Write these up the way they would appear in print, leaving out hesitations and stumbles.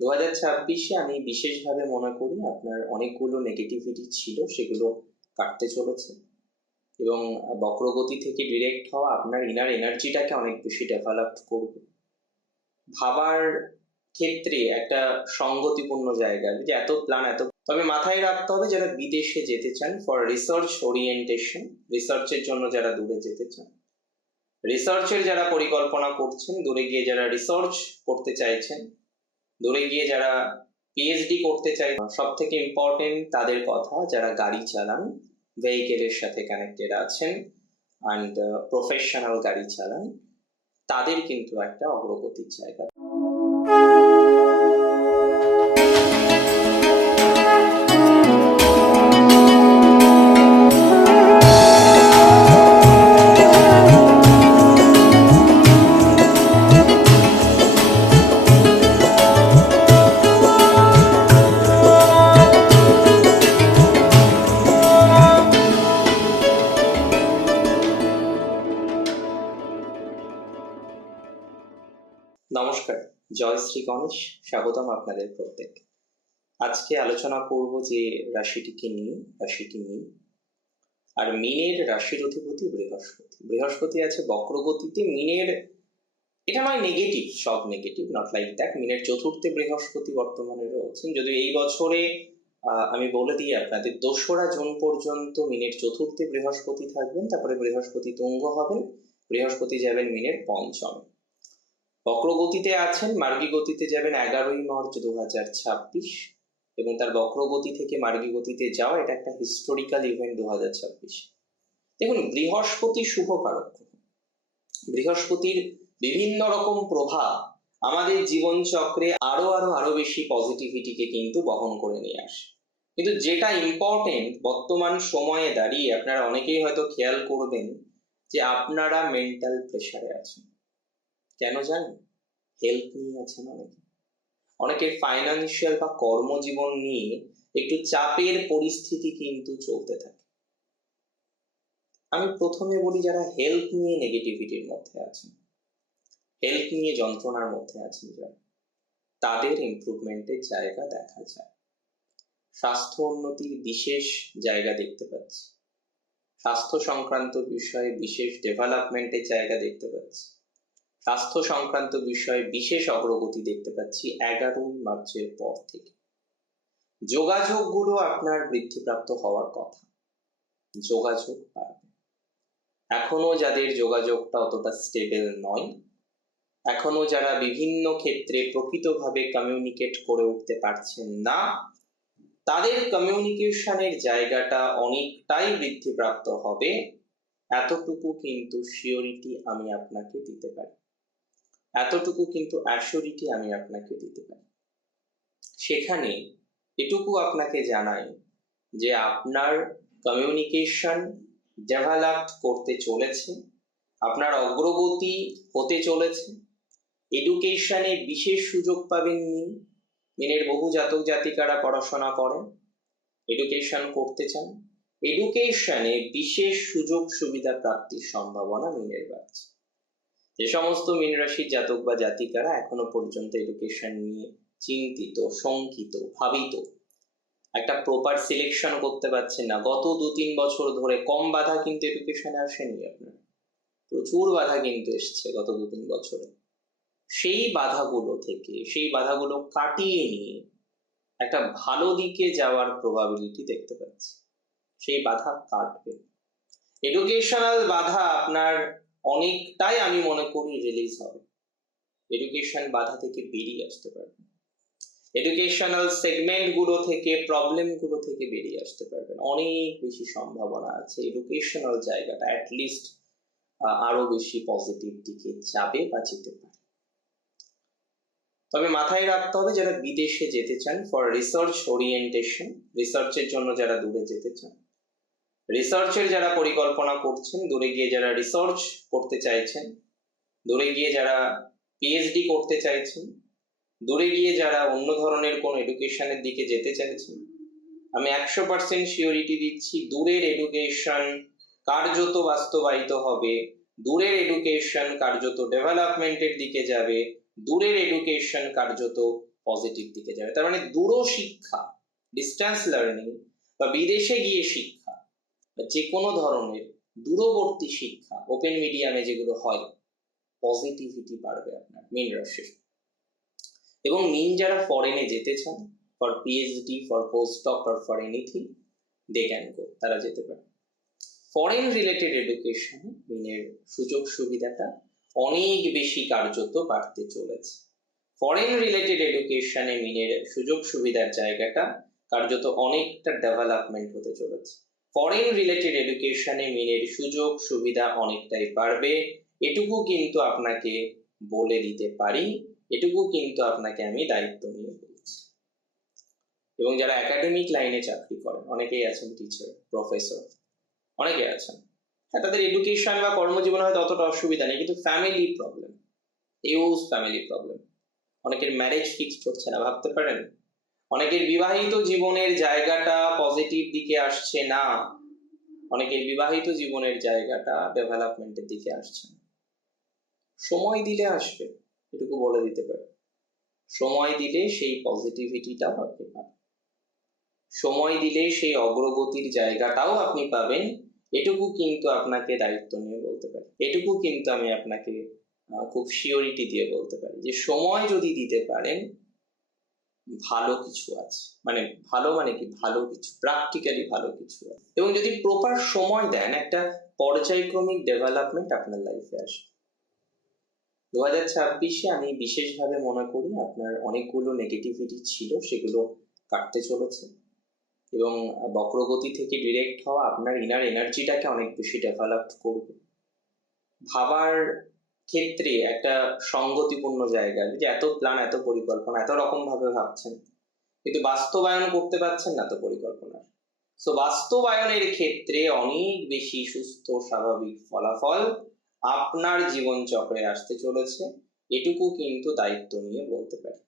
2026-এ আমি বিশেষভাবে মনে করি আপনার অনেকগুলো নেগেটিভিটি ছিল, সেগুলো কাটতে চলেছে এবং বক্রগতি থেকে ডিরেক্ট হওয়া আপনার ইনার এনার্জিটাকে অনেক বেশি ডেভেলপ করবে। ভাবার ক্ষেত্রে একটা সঙ্গতিপূর্ণ জায়গা, যে এত প্ল্যান এত, তবে মাথায় রাখতে হবে যারা বিদেশে যেতে চান ফর রিসার্চ ওরিয়েন্টেশন, রিসার্চের জন্য যারা দূরে যেতে চান, রিসার্চের যারা পরিকল্পনা করছেন, দূরে গিয়ে যারা রিসার্চ করতে চাইছেন, দূরে গিয়ে যারা পিএইচডি করতে চাই, সব থেকে ইম্পর্টেন্ট তাদের কথা যারা গাড়ি চালান, ভেহিকেলের সাথে কানেক্টেড আছেন অ্যান্ড প্রফেশনাল গাড়ি চালান, তাদের কিন্তু একটা অগ্রগতির জায়গা। নমস্কার, জয় শ্রী গণেশ, স্বাগতম আপনাদের প্রত্যেক। আজকে আলোচনা করব যে রাশিটিকে নিয়ে, রাশিটি মীন। আর মীনের রাশির অধিপতি বৃহস্পতি। বৃহস্পতি আছে বক্রগতিতে মীনের, এটা নয় নেগেটিভ, সব নেগেটিভ, নট লাইক দ্যাট। মীনের চতুর্থে বৃহস্পতি বর্তমানে রয়েছেন, যদি এই বছরে আমি বলে দিই আপনাদের 2রা জুন পর্যন্ত মীনের চতুর্থে বৃহস্পতি থাকবেন, তারপরে বৃহস্পতি তুঙ্গ হবেন, বৃহস্পতি যাবেন মীনের পঞ্চমে। বক্রগতিতে আছেন, মার্গী গতিতে যাবেন 11ই মার্চ 2026, এবং তার বক্রগতি থেকে মার্গী গতিতে যাওয়া, এটা একটা হিস্টোরিক্যাল ইভেন্ট 2026। দেখুন, বৃহস্পতি শুভ কারক। বৃহস্পতির বিভিন্ন রকম প্রভাব আমাদের জীবন চক্রে আরো বেশি পজিটিভিটিকে কিন্তু বহন করে নিয়ে আসে। কিন্তু যেটা ইম্পর্টেন্ট বর্তমান সময়ে দাঁড়িয়ে, আপনারা অনেকেই হয়তো খেয়াল করবেন যে আপনারা মেন্টাল প্রেসারে আছেন। কেন জানেন? হেলথ নিয়ে আছেন অনেকের ফাইন্যান্সিয়াল বা কর্মজীবন নিয়ে একটু চাপের পরিস্থিতি কিন্তু চলতে থাকে। আমি প্রথমে বলি, যারা হেলথ নিয়ে নেগেটিভিটির মধ্যে আছেন, হেলথ নিয়ে যন্ত্রণার মধ্যে আছেন, যারা, তাদের ইমপ্রুভমেন্টের জায়গা দেখা যায়। স্বাস্থ্য উন্নতির বিশেষ জায়গা দেখতে পাচ্ছি, স্বাস্থ্য সংক্রান্ত বিষয়ে বিশেষ ডেভেলপমেন্টের জায়গা দেখতে পাচ্ছি, স্বাস্থ্য সংক্রান্ত বিষয়ে বিশেষ অগ্রগতি দেখতে পাচ্ছি 11ই মার্চের পর থেকে। যোগাযোগগুলো আপনার বৃদ্ধিপ্রাপ্ত হওয়ার কথা, যোগাযোগ বাড়বে। এখনো যাদের যোগাযোগটা অতটা স্টেবল নয়, এখনো যারা বিভিন্ন ক্ষেত্রে প্রকৃতভাবে কমিউনিকেট করে উঠতে পারছেন না, তাদের কমিউনিকেশনের জায়গাটা অনেকটাই বৃদ্ধিপ্রাপ্ত হবে, এতটুকু কিন্তু শিওরিটি আমি আপনাকে দিতে পারি, এতটুকু কিন্তু অ্যাসিওরিটি আমি আপনাকে দিতে পারি। সেখানে এটুকু আপনাকে জানাই যে আপনার কমিউনিকেশন ডেভেলপ করতে চলেছে, আপনার অগ্রগতি হতে চলেছে। এডুকেশনে বিশেষ সুযোগ পাবেন মীন। মীনের বহু জাতক জাতিকারা পড়াশোনা করেন, এডুকেশন করতে চান, এডুকেশনে বিশেষ সুযোগ সুবিধা প্রাপ্তির সম্ভাবনা মীনের বাড়ছে। যে সমস্ত মীন রাশির জাতক বা জাতিকারা এখনো পর্যন্ত এডুকেশন নিয়ে চিন্তিত, শঙ্কিত, ভাবিত, একটা প্রপার সিলেকশন করতে পারছেন না, গত 2-3 বছর ধরে কম বাধা কিন্তু এডুকেশনে আসেনি, আপনার প্রচুর বাধা কিন্তু এসছে গত 2-3 বছরে। সেই বাধাগুলো কাটিয়ে নিয়ে একটা ভালো দিকে যাওয়ার প্রবাবিলিটি দেখতে পাচ্ছি। সেই বাধা কাটবে, এডুকেশনাল বাধা আপনার অনেকটাই আমি মনে করি রিলিজ হবে, এডুকেশন বাধা থেকে বেরিয়ে আসতে পারবে, এডুকেশনাল সেগমেন্ট গুলো থেকে, প্রবলেম গুলো থেকে বেরিয়ে আসতে পারবেন, অনেক বেশি সম্ভাবনা আছে। এডুকেশনাল জায়গাটা অ্যাটলিস্ট আরো বেশি পজিটিভ দিকে যাবে বা যেতে পারে। তবে মাথায় রাখতে হবে যারা বিদেশে যেতে চান ফর রিসার্চ ওরিয়েন্টেশন, রিসার্চের জন্য যারা দূরে যেতে চান, রিসার্চের যারা পরিকল্পনা করছেন, দূরে গিয়ে যারা রিসার্চ করতে চাইছেন, দূরে গিয়ে যারা পিএইচডি করতে চাইছেন, দূরে গিয়ে যারা অন্য ধরনের কোন এডুকেশনের দিকে যেতে চাইছেন, আমি 100% শিওরিটি দিচ্ছি, দূরের এডুকেশন কার্যত বাস্তবায়িত হবে, দূরের এডুকেশন কার্যত ডেভেলপমেন্টের দিকে যাবে, দূরের এডুকেশন কার্যত পজিটিভ দিকে যাবে। তার মানে দূরশিক্ষা, ডিস্টেন্স লার্নিং বা বিদেশে গিয়ে শিক্ষা বা যে কোনো ধরনের দূরবর্তী শিক্ষা ওপেন মিডিয়ামে যেগুলো হয়, পজিটিভিটি বাড়বে আপনার মীন রাশির। এবং মীন যারা ফরেনে যেতে চান for PhD, for postdoc or for anything, they can go, তারা যেতে পারে। ফরেন রিলেটেড এডুকেশনে মীনের সুযোগ সুবিধাটা অনেক বেশি কার্যত বাড়তে চলেছে। ফরেন রিলেটেড এডুকেশনে মীনের সুযোগ সুবিধার জায়গাটা কার্যত অনেকটা ডেভেলপমেন্ট হতে চলেছে। ফরেন রিলেটেড এডুকেশনে মীনের সুযোগ সুবিধা অনেকটাই বাড়বে, এটুকু কিন্তু আপনাকে বলে দিতে পারি, এটুকু কিন্তু আপনাকে আমি দায়িত্ব নিয়ে বলছি। এবং যারা একাডেমিক লাইনে চাকরি করেন, অনেকেই আছেন টিচার, প্রফেসর, অনেকে আছেন, হ্যাঁ তাদের এডুকেশন বা কর্মজীবনে হয়তো অতটা অসুবিধা নেই, কিন্তু family problem, use family problem, অনেকের ম্যারেজ ফিক্সড হচ্ছে না, ভাবতে পারেন, অনেকের বিবাহিত জীবনের জায়গাটা পজিটিভ দিকে আসছে না, অনেকের বিবাহিত জীবনের জায়গাটা ডেভেলপমেন্টের দিকে আসছে না। সময় দিলে আসবে, এটুকু বলে দিতে পারি। সময় দিলে সেই পজিটিভিটিটাও আপনি পাবেন, সময় দিলে সেই অগ্রগতির জায়গাটাও আপনি পাবেন, এটুকু কিন্তু আপনাকে দায়িত্ব নিয়ে বলতে পারি, এটুকু কিন্তু আমি আপনাকে খুব শিওরিটি দিয়ে বলতে পারি যে সময় যদি দিতে পারেন ভালো কিছু আছে, মানে ভালো মানে কি, ভালো কিছু, প্র্যাকটিক্যালি ভালো কিছু আছে। এবং যদি প্রপার সময় দেন, একটা পর্যায়ক্রমিক ডেভেলপমেন্ট আপনার লাইফে আসবে। 2026-এ আমি বিশেষভাবে মনে করি আপনার অনেকগুলো নেগেটিভিটি ছিল, সেগুলো কাটতে চলেছে এবং বক্রগতি থেকে ডিরেক্ট হওয়া আপনার ইনার এনার্জিটাকে অনেক বেশি ডেভেলপ করবে। ভাবার ক্ষেত্রে একটা সঙ্গতিপূর্ণ জায়গা, যে এত প্ল্যান, এত পরিকল্পনা, এত রকম ভাবে ভাবছেন কিন্তু বাস্তবায়ন করতে পারছেন না তো পরিকল্পনার। সো বাস্তবায়নের ক্ষেত্রে অনেক বেশি সুস্থ স্বাভাবিক ফলাফল আপনার জীবন চক্রে আসতে চলেছে, এটুকু কিন্তু দায়িত্ব নিয়ে বলতে পারি।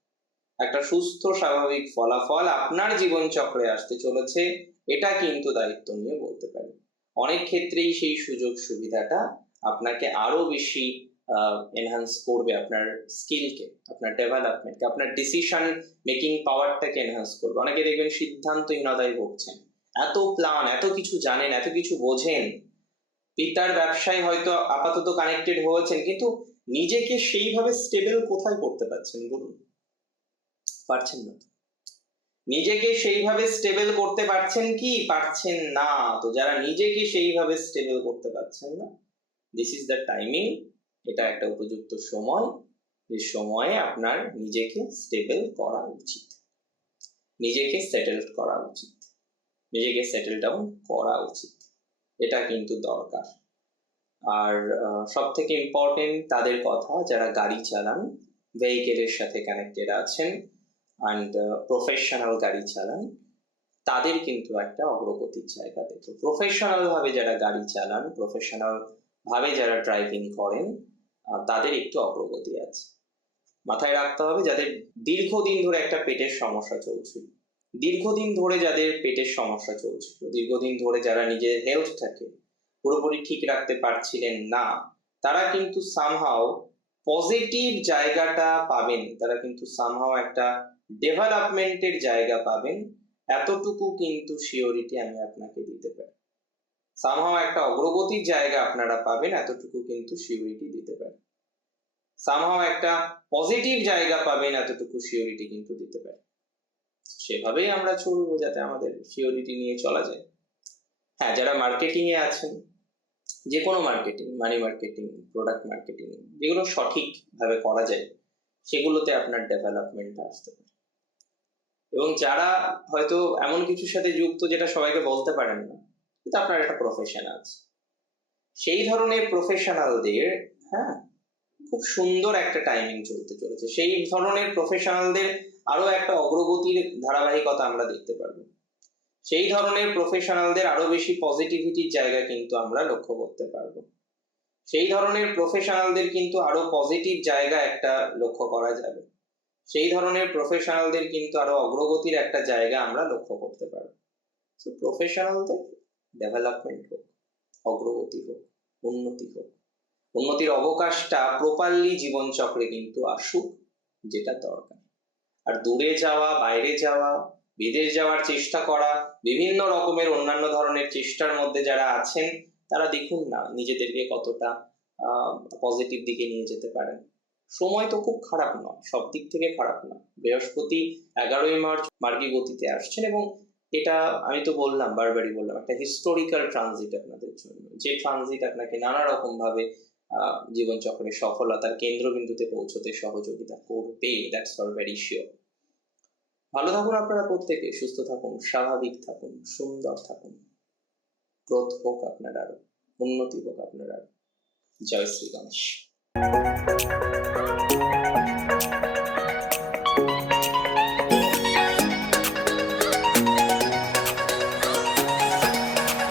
একটা সুস্থ স্বাভাবিক ফলাফল আপনার জীবন চক্রে আসতে চলেছে, এটা কিন্তু দায়িত্ব নিয়ে বলতে পারি। অনেক ক্ষেত্রেই সেই সুযোগ সুবিধাটা আপনাকে আরো বেশি এনহান্স করবে, আপনার স্কিলকে, আপনার ডেভেলপমেন্টকে, আপনার ডিসিশন মেকিং পাওয়ারটাকে এনহান্স করবে। অনেকে দেখবেন সিদ্ধান্তহীনতায় ভুগছেন, এত প্ল্যান, এত কিছু জানেন, এত কিছু বোঝেন, পিতার ব্যবসায় হয়তো আপাতত কানেক্টেড হয়েছেন, কিন্তু নিজেকে সেইভাবে স্টেবল কোথায় করতে পারছেন বলুন? পারছেন না। নিজেকে সেইভাবে স্টেবল করতে পারছেন কি? পারছেন না। তো যারা নিজেকে সেইভাবে স্টেবল করতে পারছেন না, দিস ইজ দ্য টাইমিং, এটা একটা উপযুক্ত সময়, যে সময়ে আপনার নিজেকে স্টেবল করা উচিত, নিজেকে সেটেল করা উচিত, নিজেকে সেটেল ডাউন করা উচিত, এটা কিন্তু দরকার। আর সব থেকে ইম্পর্টেন্ট তাদের কথা যারা গাড়ি চালান, ভেহিকেলের সাথে কানেক্টেড আছেন অ্যান্ড প্রফেশনাল গাড়ি চালান, তাদের কিন্তু একটা অগ্রগতির জায়গা দেখো। প্রফেশনাল ভাবে যারা গাড়ি চালান, প্রফেশনাল ভাবে যারা ড্রাইভিং করেন, তাদের একটু অগ্রগতি আছে। মাথায় রাখতে হবে যাদের দীর্ঘদিন ধরে একটা পেটের সমস্যা চলছিল, দীর্ঘদিন ধরে যাদের পেটের সমস্যা চলছিল, দীর্ঘদিন ধরে যারা নিজের হেলথটাকে পুরোপুরি ঠিক রাখতে পারছিলেন না, তারা কিন্তু সামহাও পজিটিভ জায়গাটা পাবেন, তারা কিন্তু সামহাও একটা ডেভেলপমেন্টের জায়গা পাবেন, এতটুকু কিন্তু শিওরিটি আমি আপনাকে দিতে পারি। সামহাও একটা অগ্রগতির জায়গা আপনারা পাবেন, এতটুকু কিন্তু শিওরিটি দিতে পারি। সামহাও একটা পজিটিভ জায়গা পাবেন, এতটুকু শিওরিটি কিন্তু দিতে পারি। সেভাবেই আমরা চলবো যাতে আমাদের শিওরিটি নিয়ে চলা যায়। হ্যাঁ, যারা মার্কেটিং এ আছেন, যে কোনো মার্কেটিং, মানি মার্কেটিং, প্রোডাক্ট মার্কেটিং, যেগুলো সঠিক ভাবে করা যায়, সেগুলোতে আপনার ডেভেলপমেন্ট আসতে পারে। এবং যারা হয়তো এমন কিছুর সাথে যুক্ত যেটা সবাইকে বলতে পারেন না, কিন্তু আপনার একটা প্রফেশন আছে, সেই ধরনের প্রফেশনালদের, হ্যাঁ, খুব সুন্দর একটা টাইমিং চলতে চলেছে। সেই ধরনের প্রফেশনালদের আরো একটা অগ্রগতির ধারাবাহিকতা আমরা দেখতে পারবো। সেই ধরনের প্রফেশনালদের আরো বেশি পজিটিভিটির জায়গা কিন্তু আমরা লক্ষ্য করতে পারবো। সেই ধরনের প্রফেশনালদের কিন্তু আরো পজিটিভ জায়গা একটা লক্ষ্য করা যাবে। সেই ধরনের প্রফেশনালদের কিন্তু আরো অগ্রগতির একটা জায়গা আমরা লক্ষ্য করতে পারবো। তো প্রফেশনালদের ডেভেলপমেন্ট হোক, অগ্রগতি হোক, উন্নতি হোক, উন্নতির অবকাশটা প্রপারলি জীবন চক্রে কিন্তু আসুক, যেটা দরকার। আর দূরে যাওয়া, বাইরে যাওয়া, বিদেশ যাওয়ার চেষ্টা করা, বিভিন্ন রকমের অন্যান্য ধরনের চেষ্টার মধ্যে যারা আছেন তারা দেখুন না নিজেদেরকে কতটা পজিটিভ দিকে নিয়ে যেতে পারেন। সময় তো খুব খারাপ নয়, সব দিক থেকে খারাপ নয়। বৃহস্পতি 11ই মার্চ মার্গী গতিতে আসছেন এবং এটা আমি তো বললাম, বারবারই বললাম, একটা হিস্টোরিক্যাল ট্রানজিট আপনাদের জন্য, যে ট্রানজিট আপনাকে নানা রকম ভাবে জীবনচক্রের সফলতার কেন্দ্রবিন্দুতে পৌঁছতে সহযোগিতা করবে, দ্যাটস ফর ভেরি শিওর। ভালো থাকুন আপনারা প্রত্যেকে, সুস্থ থাকুন, স্বাভাবিক থাকুন, সুন্দর থাকুন। গ্রোথ হোক আপনার আরো, উন্নতি হোক আপনার আরো। জয় শ্রী গণেশ।